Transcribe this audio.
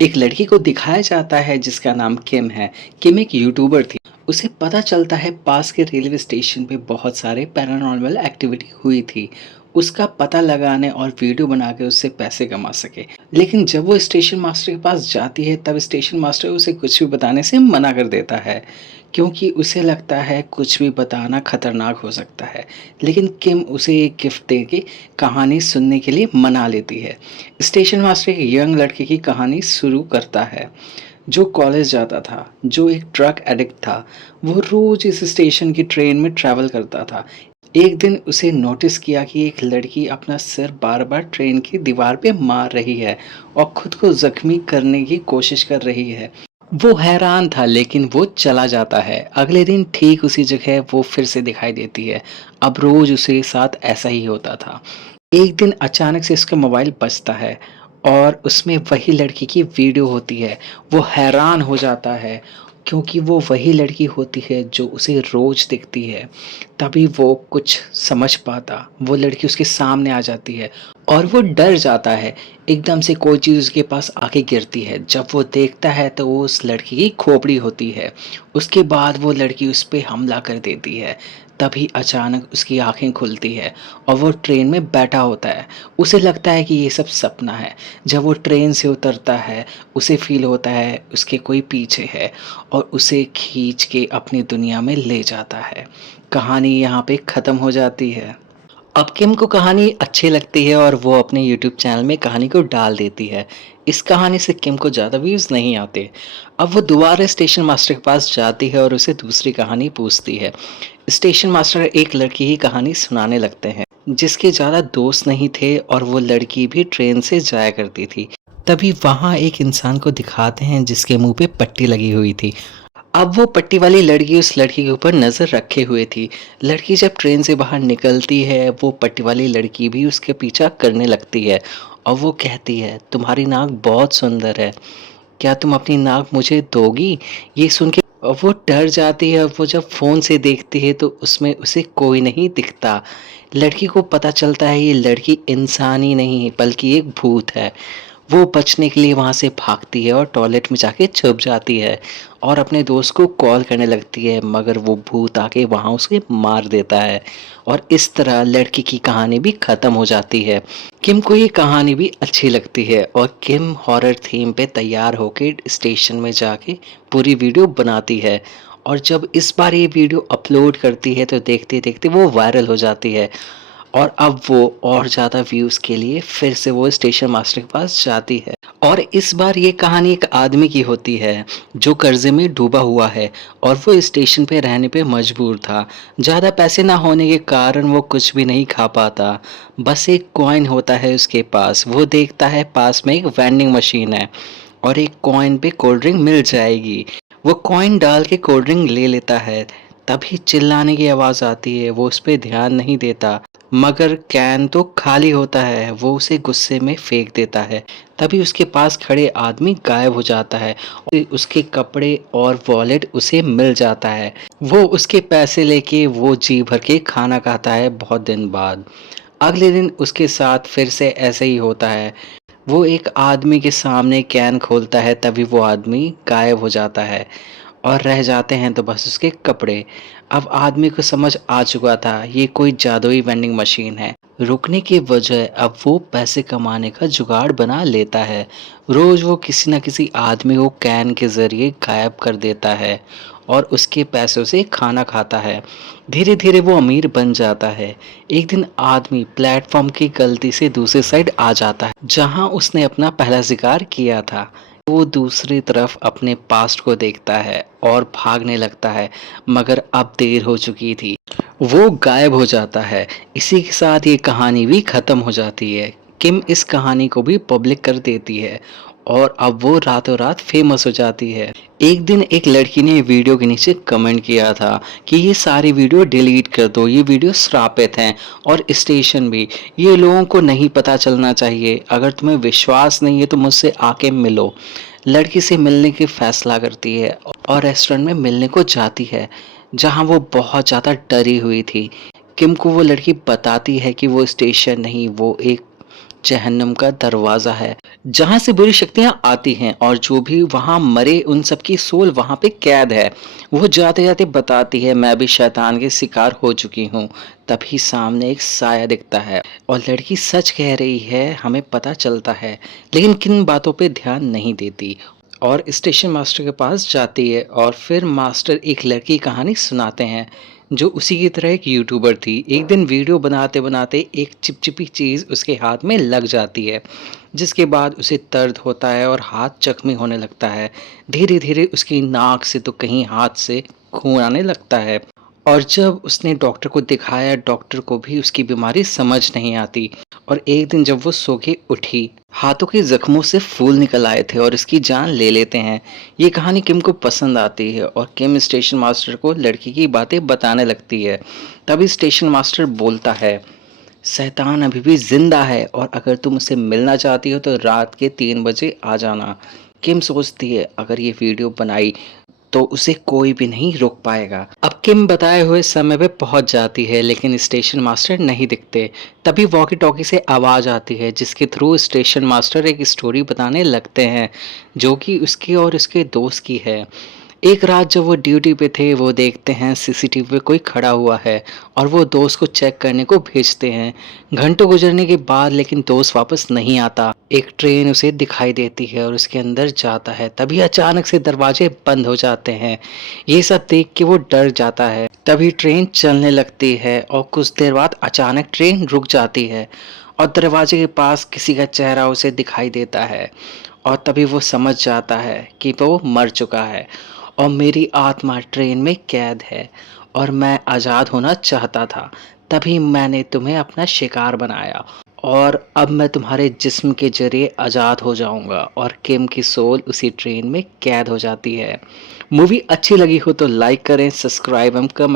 एक लड़की को दिखाया जाता है जिसका नाम किम है। किम एक यूट्यूबर थी। उसे पता चलता है पास के रेलवे स्टेशन पे बहुत सारे पैरानॉर्मल एक्टिविटी हुई थी। उसका पता लगाने और वीडियो बना के उससे पैसे कमा सके। लेकिन जब वो स्टेशन मास्टर के पास जाती है तब स्टेशन मास्टर उसे कुछ भी बताने से मना कर देता है, क्योंकि उसे लगता है कुछ भी बताना खतरनाक हो सकता है। लेकिन किम उसे एक गिफ्ट दे के कहानी सुनने के लिए मना लेती है। स्टेशन मास्टर एक यंग लड़के की कहानी शुरू करता है जो कॉलेज जाता था, जो एक ड्रग एडिक्ट था। वो रोज इस स्टेशन की ट्रेन में ट्रैवल करता था। एक दिन उसे नोटिस किया कि एक लड़की अपना सिर बार बार ट्रेन की दीवार पे मार रही है और खुद को जख्मी करने की कोशिश कर रही है। वो हैरान था, लेकिन वो चला जाता है। अगले दिन ठीक उसी जगह वो फिर से दिखाई देती है। अब रोज उसके साथ ऐसा ही होता था। एक दिन अचानक से उसका मोबाइल बजता है और उसमें वही लड़की की वीडियो होती है। वो हैरान हो जाता है, क्योंकि वो वही लड़की होती है जो उसे रोज दिखती है। तभी वो कुछ समझ पाता, वो लड़की उसके सामने आ जाती है और वो डर जाता है। एकदम से कोई चीज़ उसके पास आके गिरती है। जब वो देखता है तो वो उस लड़की की खोपड़ी होती है। उसके बाद वो लड़की उस पे हमला कर देती है। तभी अचानक उसकी आंखें खुलती है और वो ट्रेन में बैठा होता है। उसे लगता है कि ये सब सपना है। जब वो ट्रेन से उतरता है उसे फील होता है उसके कोई पीछे है और उसे खींच के अपनी दुनिया में ले जाता है। कहानी यहाँ पे ख़त्म हो जाती है। अब किम को कहानी अच्छी लगती है और वो अपने यूट्यूब चैनल में कहानी को डाल देती है। इस कहानी से किम को ज़्यादा व्यूज़ नहीं आते। अब वो दोबारा स्टेशन मास्टर के पास जाती है और उसे दूसरी कहानी पूछती है। स्टेशन मास्टर एक लड़की की कहानी सुनाने लगते हैं जिसके ज़्यादा दोस्त नहीं थे और वो लड़की भी ट्रेन से जाया करती थी। तभी वहाँ एक इंसान को दिखाते हैं जिसके मुंह पे पट्टी लगी हुई थी। अब वो पट्टी वाली लड़की उस लड़की के ऊपर नज़र रखे हुए थी। लड़की जब ट्रेन से बाहर निकलती है वो पट्टी वाली लड़की भी उसके पीछा करने लगती है और वो कहती है, तुम्हारी नाक बहुत सुंदर है, क्या तुम अपनी नाक मुझे दोगी? ये सुन के वो डर जाती है। वो जब फ़ोन से देखती है तो उसमें उसे कोई नहीं दिखता। लड़की को पता चलता है ये लड़की इंसान ही नहीं है बल्कि एक भूत है। वो बचने के लिए वहाँ से भागती है और टॉयलेट में जाके छुप जाती है और अपने दोस्त को कॉल करने लगती है, मगर वो भूत आके वहाँ उसे मार देता है और इस तरह लड़की की कहानी भी ख़त्म हो जाती है। किम को ये कहानी भी अच्छी लगती है और किम हॉरर थीम पे तैयार होके स्टेशन में जाके पूरी वीडियो बनाती है। और जब इस बार ये वीडियो अपलोड करती है तो देखते देखते वो वायरल हो जाती है और अब वो और ज़्यादा व्यूज़ के लिए फिर से वो स्टेशन मास्टर के पास जाती है। और इस बार ये कहानी एक आदमी की होती है जो कर्जे में डूबा हुआ है और वो स्टेशन पे रहने पे मजबूर था। ज़्यादा पैसे ना होने के कारण वो कुछ भी नहीं खा पाता। बस एक कॉइन होता है उसके पास। वो देखता है पास में एक वेंडिंग मशीन है और एक कॉइन पे कोल्ड ड्रिंक मिल जाएगी। वो कॉइन डाल के कोल्ड ड्रिंक ले लेता है। तभी चिल्लाने की आवाज़ आती है। वो उस पर ध्यान नहीं देता, मगर कैन तो खाली होता है। वो उसे गुस्से में फेंक देता है। तभी उसके पास खड़े आदमी गायब हो जाता है और उसके कपड़े और वॉलेट उसे मिल जाता है। वो उसके पैसे लेके वो जी भर के खाना खाता है बहुत दिन बाद। अगले दिन उसके साथ फिर से ऐसे ही होता है। वो एक आदमी के सामने कैन खोलता है, तभी वो आदमी गायब हो जाता है और रह जाते हैं तो बस उसके कपड़े। अब आदमी को समझ आ चुका था ये कोई जादुई वेंडिंग मशीन है। रुकने की वजह अब वो पैसे कमाने का जुगाड़ बना लेता है। रोज वो किसी न किसी आदमी को कैन के जरिए गायब कर देता है और उसके पैसों से खाना खाता है। धीरे धीरे वो अमीर बन जाता है। एक दिन आदमी प्लेटफॉर्म की गलती से दूसरी साइड आ जाता है जहां उसने अपना पहला शिकार किया था। वो दूसरी तरफ अपने पास्ट को देखता है और भागने लगता है, मगर अब देर हो चुकी थी। वो गायब हो जाता है। इसी के साथ ये कहानी भी ख़त्म हो जाती है। किम इस कहानी को भी पब्लिक कर देती है और अब वो रातों रात फेमस हो जाती है। एक दिन एक लड़की ने वीडियो के नीचे कमेंट किया था कि ये सारी वीडियो डिलीट कर दो, ये वीडियो श्रापित हैं और स्टेशन भी, ये लोगों को नहीं पता चलना चाहिए। अगर तुम्हें विश्वास नहीं है तो मुझसे आके मिलो। लड़की से मिलने की फैसला करती है और रेस्टोरेंट में मिलने को जाती है जहां वो बहुत ज़्यादा डरी हुई थी। किम को वो लड़की बताती है कि वो स्टेशन नहीं, वो एक जहन्नम का दरवाज़ा है, जहाँ से बुरी शक्तियाँ आती हैं और जो भी वहाँ मरे उन सब की सोल वहाँ पे कैद है। वो जाते-जाते बताती है मैं भी शैतान के शिकार हो चुकी हूँ। तभी सामने एक साया दिखता है और लड़की सच कह रही है, हमें पता चलता है, लेकिन किन बातों पे ध्यान नहीं देती और स्टेशन मास्टर के पास जाती है और फिर मास्टर एक लड़की की कहानी सुनाते हैं जो उसी की तरह एक यूट्यूबर थी। एक दिन वीडियो बनाते बनाते एक चिपचिपी चीज़ उसके हाथ में लग जाती है, जिसके बाद उसे दर्द होता है और हाथ जख्मी होने लगता है। धीरे धीरे उसकी नाक से तो कहीं हाथ से खून आने लगता है और जब उसने डॉक्टर को दिखाया, डॉक्टर को भी उसकी बीमारी समझ नहीं आती और एक दिन जब वो सो के उठी, हाथों के जख्मों से फूल निकल आए थे और इसकी जान ले लेते हैं। ये कहानी किम को पसंद आती है और किम स्टेशन मास्टर को लड़की की बातें बताने लगती है। तभी स्टेशन मास्टर बोलता है, शैतान अभी भी जिंदा है और अगर तुम उसे मिलना चाहती हो तो रात के 3 बजे आ जाना। किम सोचती है अगर ये वीडियो बनाई तो उसे कोई भी नहीं रोक पाएगा। अब किम बताए हुए समय पे पहुंच जाती है लेकिन स्टेशन मास्टर नहीं दिखते। तभी वॉकी टॉकी से आवाज़ आती है जिसके थ्रू स्टेशन मास्टर एक स्टोरी बताने लगते हैं जो कि उसकी और उसके दोस्त की है। एक रात जब वो ड्यूटी पे थे, वो देखते हैं सीसीटीवी पे कोई खड़ा हुआ है और वो दोस्त को चेक करने को भेजते हैं। घंटों गुजरने के बाद लेकिन दोस्त वापस नहीं आता। एक ट्रेन उसे दिखाई देती है और उसके अंदर जाता है। तभी अचानक से दरवाजे बंद हो जाते हैं। ये सब देख के वो डर जाता है। तभी ट्रेन चलने लगती है और कुछ देर बाद अचानक ट्रेन रुक जाती है और दरवाजे के पास किसी का चेहरा उसे दिखाई देता है और तभी वो समझ जाता है कि वो मर चुका है और मेरी आत्मा ट्रेन में कैद है और मैं आज़ाद होना चाहता था। तभी मैंने तुम्हें अपना शिकार बनाया और अब मैं तुम्हारे जिस्म के जरिए आज़ाद हो जाऊंगा और किम की सोल उसी ट्रेन में कैद हो जाती है। मूवी अच्छी लगी हो तो लाइक करें, सब्सक्राइब एवं कमेंट